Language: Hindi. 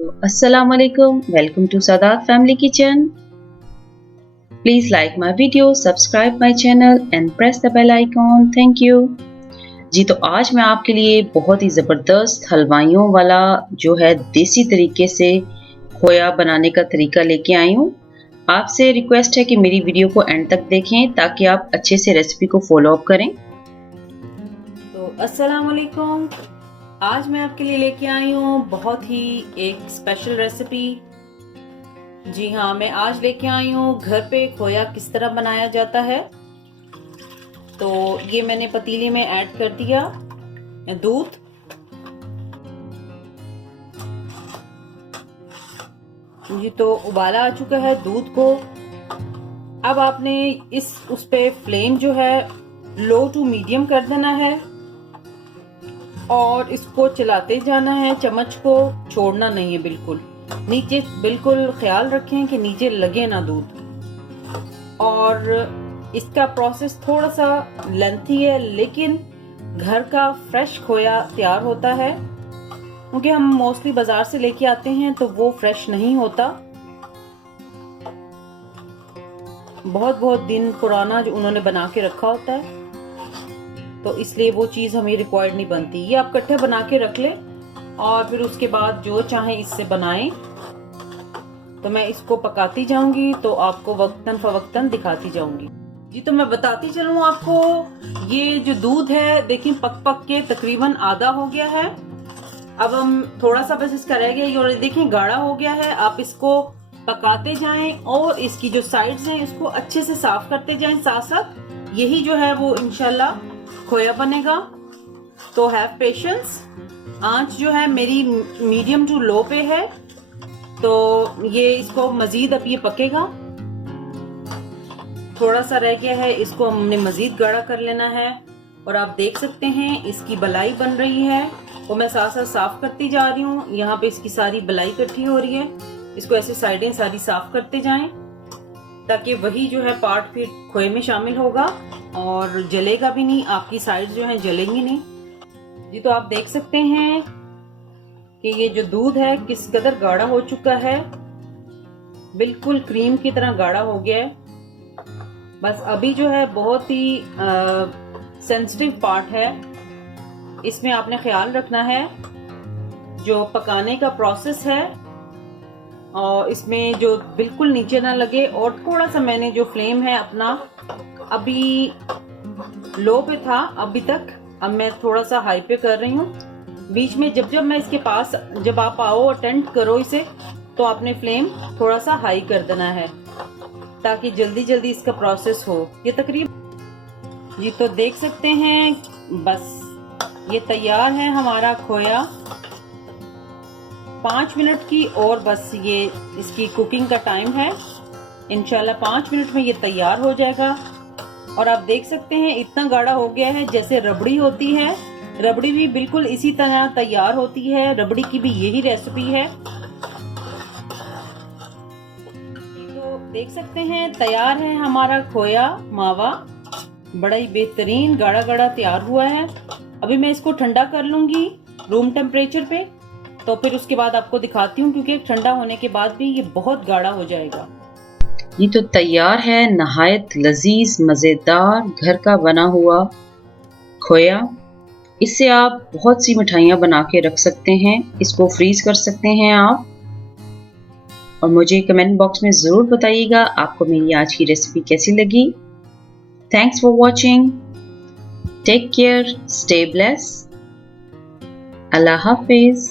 तो अस्सलाम वालेकुम, welcome to Sadat family kitchen. Please like my video, subscribe my channel and press the bell icon. Thank you जी। तो आज मैं आपके लिए बहुत ही ज़बरदस्त हलवाइयों वाला जो है देसी तरीके से खोया बनाने का तरीका लेके आई हूँ। आपसे रिक्वेस्ट है कि मेरी वीडियो को एंड तक देखें ताकि आप अच्छे से रेसिपी को फॉलो अप करें। तो अस्सलाम वालेकुम, आज मैं आपके लिए लेके आई हूँ बहुत ही एक स्पेशल रेसिपी। जी हाँ, मैं आज लेके आई हूँ घर पे खोया किस तरह बनाया जाता है। तो ये मैंने पतीले में ऐड कर दिया दूध। जी तो उबाला आ चुका है दूध को। अब आपने उस पे फ्लेम जो है लो टू मीडियम कर देना है और इसको चलाते जाना है, चम्मच को छोड़ना नहीं है बिल्कुल। नीचे बिल्कुल ख्याल रखें कि नीचे लगे ना दूध। और इसका प्रोसेस थोड़ा सा लेंथी है, लेकिन घर का फ्रेश खोया तैयार होता है, क्योंकि हम मोस्टली बाजार से लेके आते हैं तो वो फ्रेश नहीं होता। बहुत दिन पुराना जो उन्होंने बना के रखा होता है, तो इसलिए वो चीज़ हमें रिक्वायर्ड नहीं बनती। ये आप इकट्ठे बना के रख लें और फिर उसके बाद जो चाहें इससे बनाएं। तो मैं इसको पकाती जाऊंगी तो आपको वक्तन फवक्तन दिखाती जाऊंगी। जी तो मैं बताती चलूं आपको, ये जो दूध है देखिए पक के तकरीबन आधा हो गया है। अब हम थोड़ा सा बस इसका रह गया और देखिए गाढ़ा हो गया है। आप इसको पकाते जाएं और इसकी जो साइड्स हैं इसको अच्छे से साफ करते जाएं साथ साथ। यही जो है वो इंशाल्लाह खोया बनेगा। तो हैव पेशेंस। आंच जो है मेरी मीडियम टू लो पे है, तो ये इसको मजीद अब ये पकेगा। थोड़ा सा रह गया है, इसको हमने मजीद गाढ़ा कर लेना है। और आप देख सकते हैं इसकी बलाई बन रही है, वो मैं साथ साथ साफ करती जा रही हूँ। यहाँ पे इसकी सारी बलाई इकट्ठी हो रही है। इसको ऐसे साइडें सारी साफ करते जाएं ताकि वही जो है पार्ट फिर खोए में शामिल होगा और जलेगा भी नहीं, आपकी साइड जो है जलेंगी नहीं। जी तो आप देख सकते हैं कि ये जो दूध है किस कदर गाढ़ा हो चुका है, बिल्कुल क्रीम की तरह गाढ़ा हो गया है। बस अभी जो है बहुत ही सेंसिटिव पार्ट है, इसमें आपने ख्याल रखना है जो पकाने का प्रोसेस है और इसमें जो बिल्कुल नीचे ना लगे। और थोड़ा सा मैंने जो फ्लेम है अपना अभी लो पे था अभी तक, अब मैं थोड़ा सा हाई पे कर रही हूँ। बीच में जब मैं इसके पास जब आप आओ अटेंड करो इसे, तो आपने फ्लेम थोड़ा सा हाई कर देना है ताकि जल्दी इसका प्रोसेस हो। ये तकरीबन जी तो देख सकते हैं बस ये तैयार है हमारा खोया। 5 मिनट की और बस ये इसकी कुकिंग का टाइम है। इंशाल्लाह 5 मिनट में ये तैयार हो जाएगा। और आप देख सकते हैं इतना गाढ़ा हो गया है जैसे रबड़ी होती है। रबड़ी भी बिल्कुल इसी तरह तैयार होती है, रबड़ी की भी यही रेसिपी है। तो देख सकते हैं तैयार है हमारा खोया मावा, बड़ा ही बेहतरीन गाढ़ा तैयार हुआ है। अभी मैं इसको ठंडा कर लूंगी रूम टेम्परेचर पे, तो फिर उसके बाद आपको दिखाती हूँ, क्योंकि ठंडा होने के बाद भी ये बहुत गाढ़ा हो जाएगा। ये तो तैयार है नहायत लजीज मज़ेदार घर का बना हुआ खोया। इससे आप बहुत सी मिठाइयाँ बना के रख सकते हैं, इसको फ्रीज कर सकते हैं आप। और मुझे कमेंट बॉक्स में ज़रूर बताइएगा आपको मेरी आज की रेसिपी कैसी लगी। Thanks for watching. Take care, stay bless, Allah Hafiz.